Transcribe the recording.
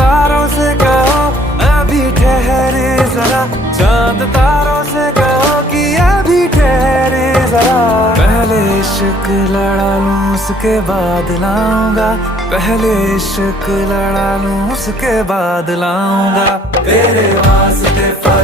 तारों से कहो अभी ठहरे जरा, चांद तारों से कहो कि अभी ठहरे जरा। पहले इश्क लड़ा लूं उसके बाद लाऊंगा, पहले इश्क लड़ा लूं उसके बाद लाऊंगा तेरे वास्ते।